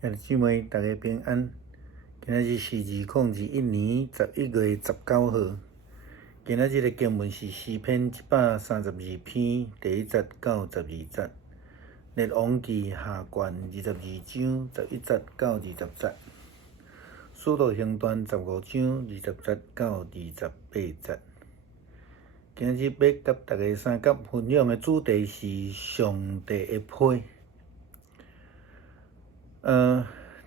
兄弟姊妹，大家平安。今仔日是2021年11月19号。今仔日的经文是诗篇132篇第1节到12节，列王记下卷22章11节到20节，使徒行传15章20节到28节。今日要甲大家三角分享的主题是上帝的批。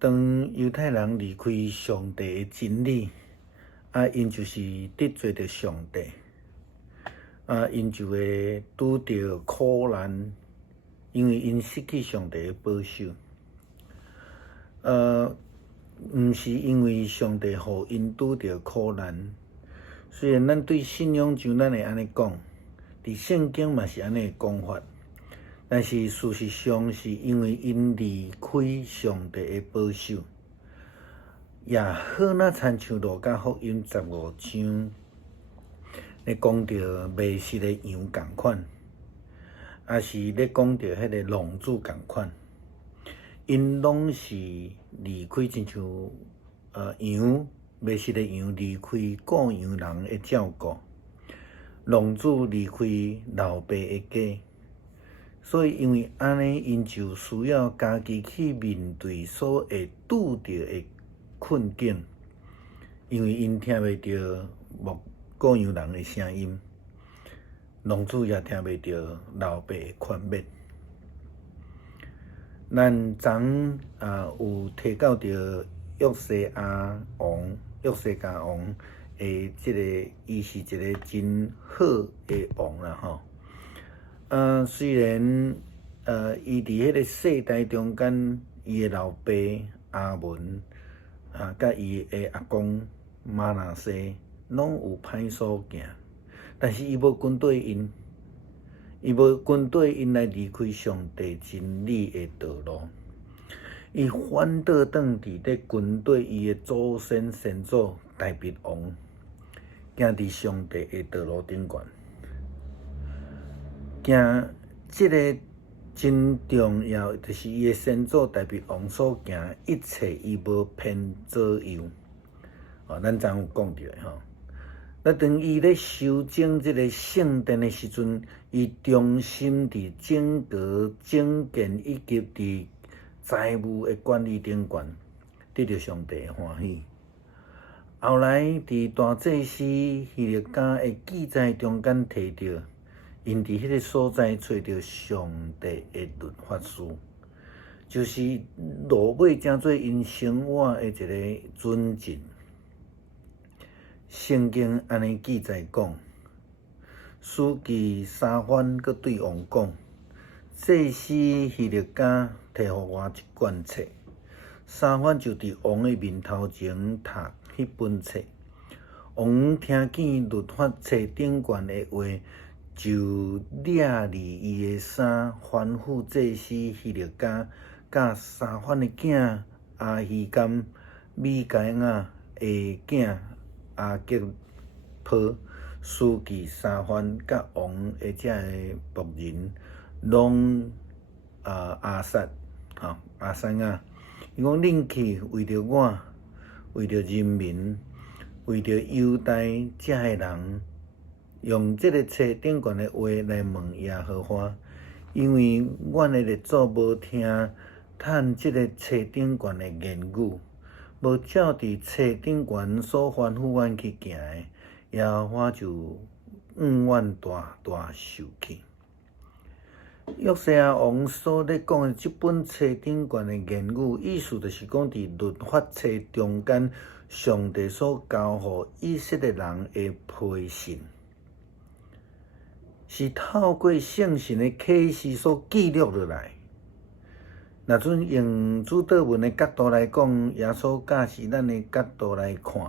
当犹太人离开上帝的真理，因就是得罪着上帝，因就会拄着苦难，因为因失去上帝的保守。毋是因为上帝互因拄着苦难，虽然咱对信仰上咱会安尼讲，伫圣经嘛是安尼讲法。但是事实上，是因为因离开上帝的保守，也好那亲像路加福音15章咧讲到卖实的羊共款，也是咧讲到迄个浪子共款，因拢是离开，亲像羊卖实的羊离开雇羊人的照顾，浪子离开老爸的家。所以，因为安尼，因就需要家己去面对所会拄着的困境，因为因听袂到雇羊人的声音，浪子也听袂到老爸的劝勉。咱昨有提到着约西亚王的伊是一个真好的王啦吼。虽然伊伫迄个世代中间，伊的老爸阿文甲伊的阿公玛拿西拢有歹所行，但是伊无跟对因来离开上帝真理的道路，伊反倒转伫咧跟对伊的祖先先祖大卫王，行伫上帝的道路顶悬。即个真重要，就是伊的先祖大卫王所行一切，伊无偏左右。咱昨有讲到的吼。那当伊咧修整即个圣殿的时阵，伊忠心伫整个整建以及伫财务的管理顶悬，得到上帝的欢喜。后来伫大祭司希勒家的记载中间提到，因伫迄个所在找到上帝的律法书，就是落尾正做因生活的一个准则。圣经安尼记载讲，书记沙番佮对王讲，祭司希勒家摕互我一卷册，沙番就伫王的面头前读迄本册。王听见律法册顶悬的话，就掠离伊的衫，吩咐祭司希勒家甲沙番的囝阿希甘、米该亚的囝阿吉坡、书记沙番甲王的这个仆人，拢阿萨亚，伊讲恁去为着我，为着人民，为着犹大这个人。用这个册顶悬的话来问耶和华，因为阮的列祖无听这个册顶悬的言语，无照伫册顶悬所吩咐阮去行的，耶和华就阮大受气。约西亚王所咧讲的这本册顶悬的言语，意思就是讲伫律法册中间，上帝所交互以色列人的批信。是透过圣神的启示所记录落来。若准用主祷文的角度来讲，耶稣教是咱的角度来看，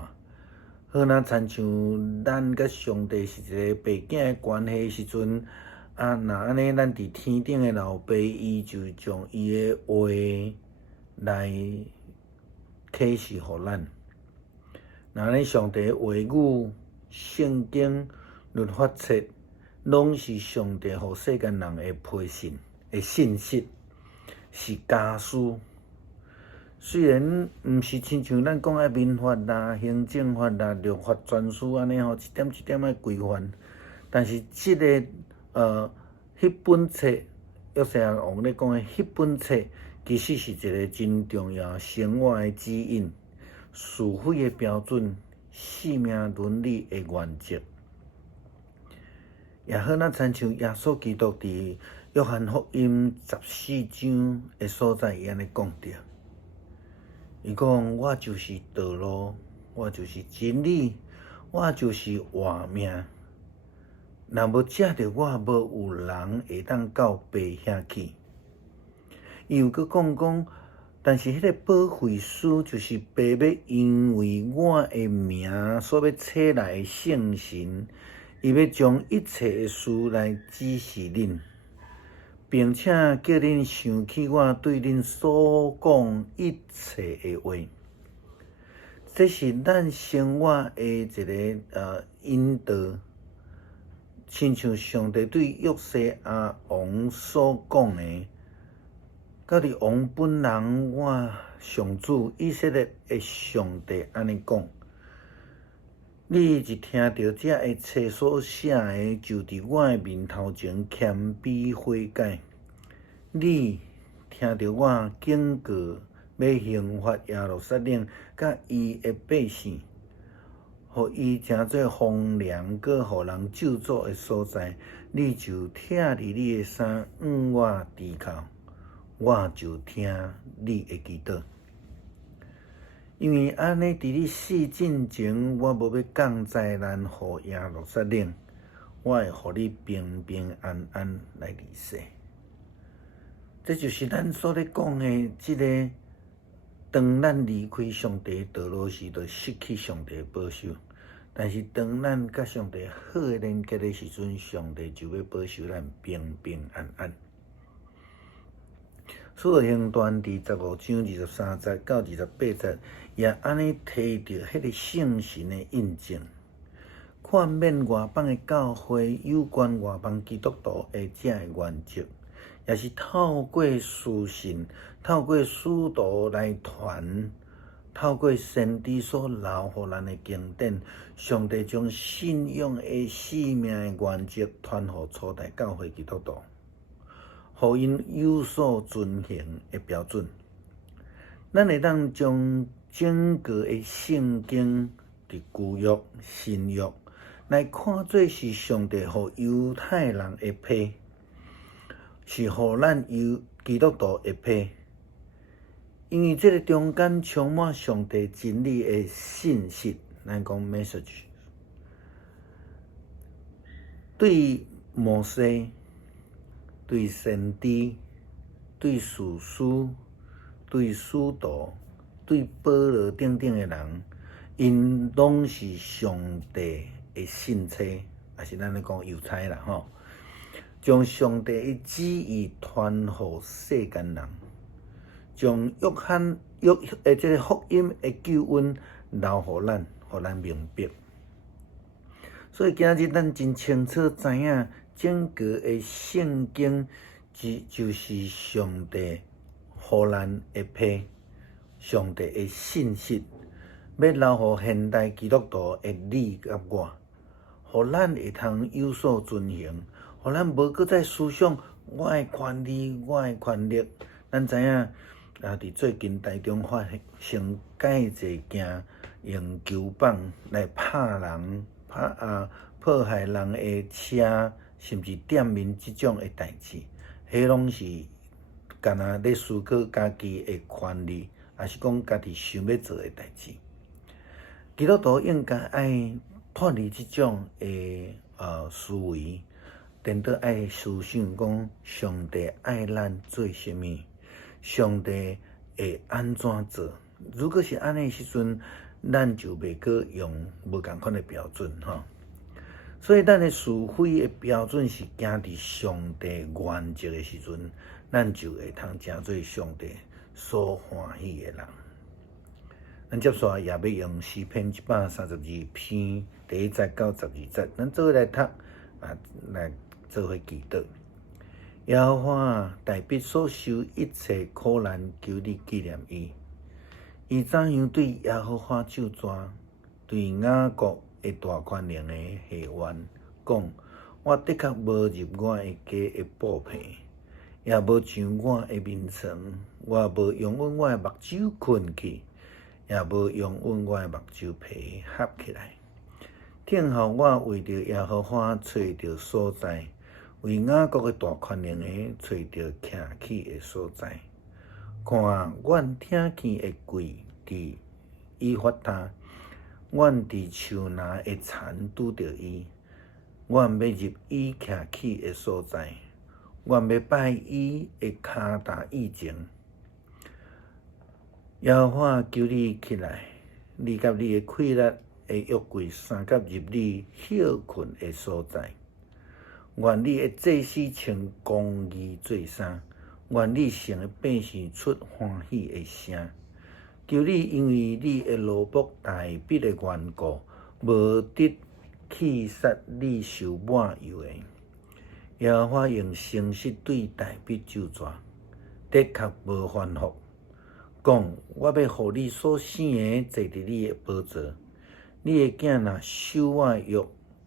好那亲像咱甲上帝是一个爸囝的关系时阵，若安尼，咱伫天顶的老爸，伊就将伊的话来启示互咱。若安尼，上帝的话语、圣经、律法册，拢是上帝互世间人的批信的信息，是家书。虽然毋是亲像咱讲诶民法啦、行政法啦、律法全书安尼吼，一点一点诶规范，但是即个迄本册，约瑟亚王咧讲诶迄本册，其实是一个真重要生活诶指引、是非诶标准、生命伦理诶原则。也好，咱亲像耶稣基督伫约翰福音14章诶所在，伊安尼讲着。伊讲：我就是道路，我就是真理，我就是活命。若无藉着我，无有人会当到爸遐去。伊又搁讲，但是迄个保惠师就是爸要因为我的名所要册来的圣神，伊要将一切的事来指示恁。并且叫恁想起我对恁所讲一切的话，这是咱生活的一个引导，亲像上帝对约瑟亚王所讲的，到底王本人我上主以色列的上帝安尼讲。你一听到这一切所写的，就伫我的面头前谦卑悔改。你听到我警告，要刑罚耶路撒冷甲伊的百姓，互伊成做荒凉，搁互人咒诅的所在，你就拆伫你的衫，我低头，我就听你的祈祷。因为安尼，伫你死之前，我无要降灾难互耶路撒冷，我会互你平平安安来离世。这就是咱所咧讲的，即个当咱离开上帝道路时，就失去上帝保守；但是当咱甲上帝好的连结的时阵，上帝就要保守咱平平安安。使徒行传第15章23节到28节，也安尼提到迄个圣神的印证，看免外邦的教会有关外邦基督徒的这个原则，也是透过书信、透过使徒来传，透过先知所留予咱的经典，上帝将信仰的生命的原则传予初代教会基督徒。互因有所遵行的标准，咱会当将整个的圣经伫旧约、新约来看做是上帝互犹太人的批，是互咱基督徒的批。因为这个中间充满上帝真理的信息，咱讲 message， 对摩西。对先知、对士师、对使徒、对保罗等等的人，因拢是上帝的信差，也是咱咧讲邮差啦吼。将上帝的旨意传予世间人，将这个福音的救恩留予咱，予咱明白。所以今日咱真清楚知影。整个的圣经就是上帝予咱的批，上帝的信息，要留予现代基督徒的你甲我，予咱会通有所遵行，予咱无搁再思想我的权利、我的权力。咱知影伫最近台中发生介济件用球棒来拍人、迫害人的车。甚至店面即种的代志，迄拢是干那咧思考家己的权利，也是讲家己想要做的代志。基督徒应该爱脱离即种的思维，颠倒爱思想讲上帝爱咱做啥物，上帝会安怎做。如果是安尼时阵，咱就袂搁用无共款的标准吼。所以，咱的是非的标准是行伫上帝原则的时阵，咱就会通成做上帝所欢喜的人。咱接下来也要用诗篇132篇第1节到12节，咱做伙来读来做伙祈祷。耶和华代笔所受一切苦难，求你纪念伊。伊怎样对耶和华咒詛，对雅各的大权能的下员讲：我的确无入我的家的布被，也无上我的眠床，我无用我的目睭困去，也无用我的目睭皮合起来。听候我为着耶和华找着所在，为雅各的大权能的找着徛起的所在。看，阮听见的鬼伫伊发他，阮伫树林的田拄着伊，阮要入伊徛起的所在，阮要拜伊的骹踏以前。耶和华求你起来，你甲你的气力的约柜三甲入你休困的所在。愿你的祭司穿公义做衫，愿你成的百姓出欢喜的声。求你因为你的奴仆大笔的缘故，无得去杀你受满油的。耶和华用诚实对大笔咒詛，的确无反复。讲，我要互你所生的坐伫你的宝座，你的囝若守我的约，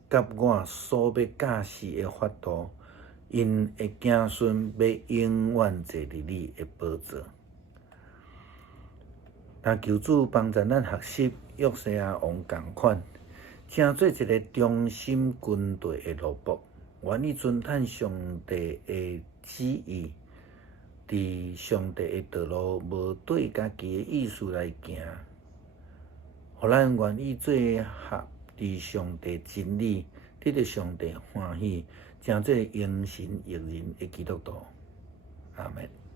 甲我所要教示的法度，因的子孙要永远坐伫你的宝座。但求主帮助咱学习约西亚王同款，成做一个忠心军队的奴仆，愿意遵趁上帝的旨意。伫上帝的道路，无对家己的意思来行，互咱愿意做合伫上帝真理，得到上帝欢喜，成做英神益人的基督徒。阿门。